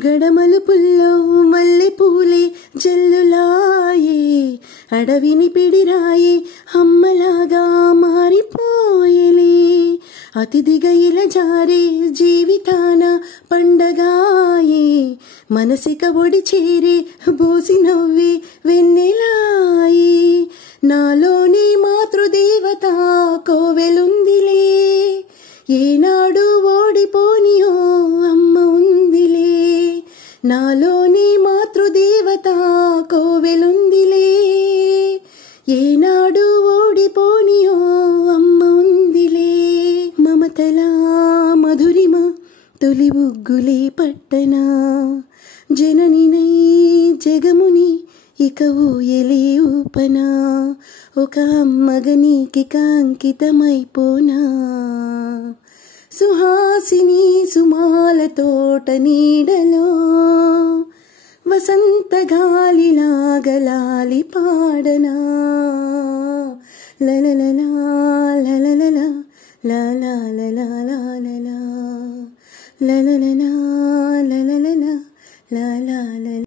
మనుగడ మలుపుల్లో మల్లెపూలే జల్లులాయే, అడవిని పిడిరాయే అమ్మలాగా మారిపోయేలే. అతిథిగా ఇలా జారే జీవితాన పండగాయే, మనసిక ఒడి చేరే బోసి నవ్వే వెన్నెలాయే. నాలోని మాతృదేవత కోవెలుందిలే, ఏనాడు ఓడిపోనియో అమ్మ ఉందిలే. నాలోని మాతృదేవత కోవెలుందిలే, ఏనాడు ఓడిపోనియో అమ్మ ఉందిలే. మమతలా మధురిమ తొలి ఉగ్గులే పట్టనా, జననినై జగముని ఇక ఊయలే ఊపనా. ఒక అమ్మగా నీకిక అంకితమైపోనా. సుహాసిని సుమాల తోట నీడలో వసంత గాలిలాగలాలి పాడనా. లలలలా లలలలా లలలలా లలలలా లలలలా లలలలా లలలలా.